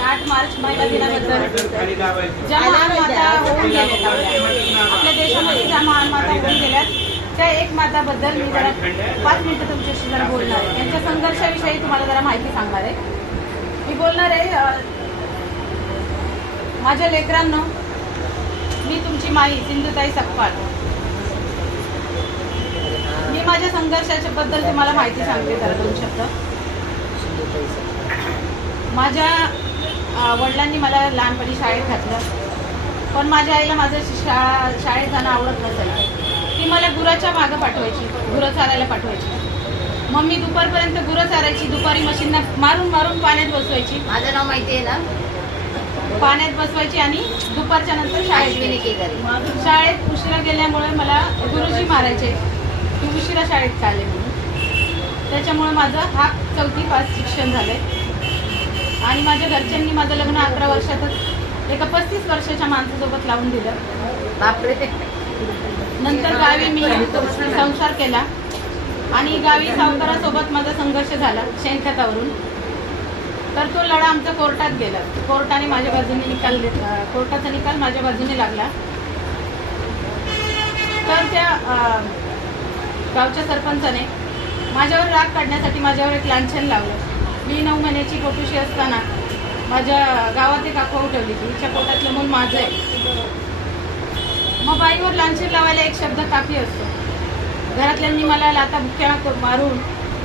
8 मार्च महिला दिनाबद्दल ज्या महान माता होऊन गेल्यात आपल्या देशामध्ये, ज्या महान माता होऊन गेल्यात त्या एक माताबद्दल मी जरा 5 मिनिटं तुमच्याशी जरा बोलणार आहे. त्यांच्या संघर्षाविषयी तुम्हाला जरा माहिती सांगणार आहे. मी बोलणार आहे माझ्या लेकरांनो, मी तुमची माई सिंधुताई सकपाळ. मी माझ्या संघर्षाच्या बद्दल तुम्हाला माहिती सांगते जरा 2 शब्द. माझ्या वडिलांनी मला लहानपणी शाळेत घातलं, पण माझ्या आईला माझं शाळेत जाणं आवडत नसायचं. ती मला गुराच्या मागं पाठवायची, गुरं चारायला पाठवायची. मग मी दुपारपर्यंत गुरं चारायची. दुपारी मशीनला मारून मारून पाण्यात बसवायची. माझं नाव माहिती आहे ना. पाण्यात बसवायची आणि दुपारच्या नंतर शाळेत उशिरा गेल्यामुळे मला गुरुजी मारायचे की उशिरा शाळेत का आले म्हणून. त्याच्यामुळे माझं 4थी पास शिक्षण झालंय. आणि माझ्या घरच्यांनी माझं लग्न 11 वर्षातच एका 35 वर्षाच्या माणसासोबत लावून दिलं. बापरे. नंतर गावी मी संसार केला आणि गावी सावकारासोबत माझा संघर्ष झाला शेणखतावरून. तर तो लढा आमचा कोर्टात गेला. कोर्टाने माझ्या बाजूने निकाल कोर्टाचा निकाल माझ्या बाजूने लागला. तर त्या गावच्या सरपंचाने माझ्यावर राग काढण्यासाठी माझ्यावर एक लांछन लावलं. मी 9 महिन्याची पोटुशी असताना माझ्या गावात एक अफवा उठवली की हिच्या पोटातलं मूल माझं आहे. मग बाईवर लांछन लावायला एक शब्द काफी असतो. घरातल्यांनी मला लाथा बुक्क्या मारून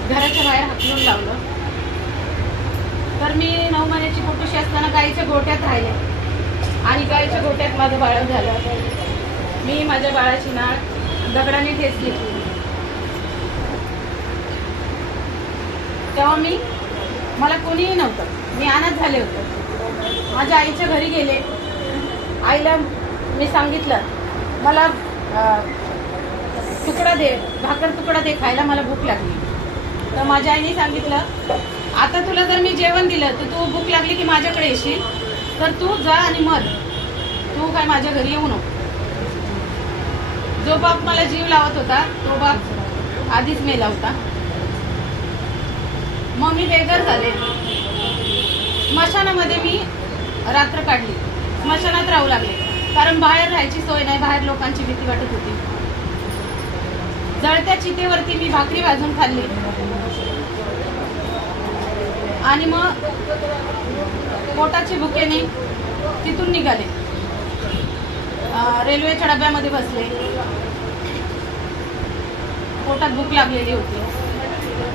घराच्या बाहेर हाकलून लावलं. तर मी 9 महिन्याची पोटुशी असताना गाईच्या गोट्यात राहिले आणि गाईच्या गोट्यात माझं बाळ झालं. मी माझ्या बाळाची नाळ दगडाने ठेचली. तेव्हा मला कोणीही नव्हतं. मी अनाथ झाले होते. माझ्या आईच्या घरी गेले. आईला मी सांगितलं मला तुकडा दे, भाकर तुकडा दे खायला, मला भूक लागली. तर माझ्या आईने सांगितलं आता तुला जर मी जेवण दिलं तर तू भूक लागली की माझ्याकडे येशील, तर तू जा आणि मर, तू काय माझ्या घरी येऊ नको. जो बाप मला जीव लावत होता तो बाप आधीच मेला होता. मग मी बेघर झाले. स्मशानामध्ये मी रात्र काढली. स्मशानात राहू लागले कारण बाहेर राहायची सोय नाही. बाहेर लोकांची भीती वाटत होती. जळत्या चितेवरती मी भाकरी भाजून खाल्ली आणि मग पोटाची भुकेने तिथून निघाले. रेल्वेच्या डब्यामध्ये बसले. पोटात भूक लागलेली होती,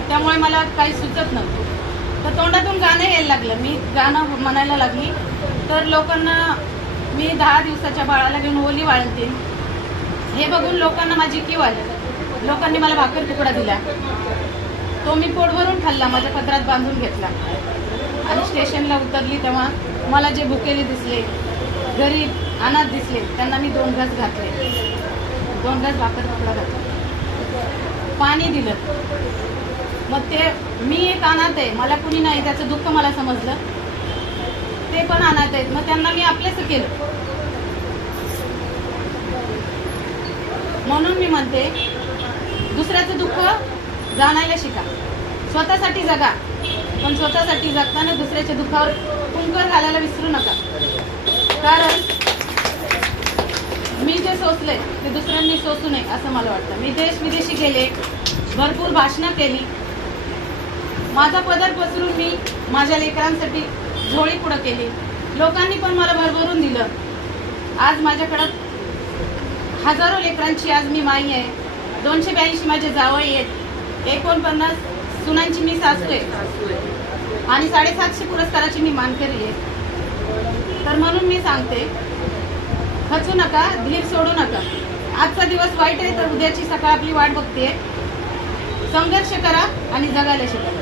त्यामुळे मला काही सुचत नव्हतं. तर तोंडातून गाणं यायला लागलं. मी गाणं म्हणायला लागली. तर लोकांना मी 10 दिवसाच्या बाळाला घेऊन ओली वाळते हे बघून लोकांना माझी कीव आली. लोकांनी मला भाकर तुकडा दिला. तो मी पोट भरून खाल्ला, माझ्या पदरात बांधून घेतला आणि स्टेशनला उतरली तेव्हा मला जे भुकेले दिसले, गरीब अनाथ दिसले, त्यांना मी 2 घास घातले. 2 घास भाकर तुकडा घातला, पाणी दिलं. मग ते मी एक अनाथ आहे, मला कुणी नाही, त्याचं दुःख मला समजलं. ते पण अनाथ आहेत, मग त्यांना मी आपलेच केलं. म्हणून मी म्हणते दुसऱ्याचं दुःख जाणायला शिका. स्वतःसाठी जगा, पण स्वतःसाठी जगताना दुसऱ्याच्या दुःखावर कुंकर घालायला विसरू नका. कारण मी जे सोसले ते दुसऱ्यांनी सोसू नये असं मला वाटतं. मी देश विदेशी गेले, भरपूर भाषणं केली. माझा पदर पसरून मी माझ्या लेकरांसाठी झोळी पुढं केली. लोकांनी पण मला भरभरून दिलं. आज माझ्याकडं हजारो लेकरांची आज मी माई आहे. 282 माझे जावई आहेत. 49 सुनांची मी सासू आहे आणि 750 पुरस्काराची मी मानकरी आहे. तर म्हणून मी सांगते, खचू नका, धीर सोडू नका. आजचा दिवस वाईट आहे तर उद्याची सकाळ आपली वाट बघते. संघर्ष करा आणि जगायला शिका.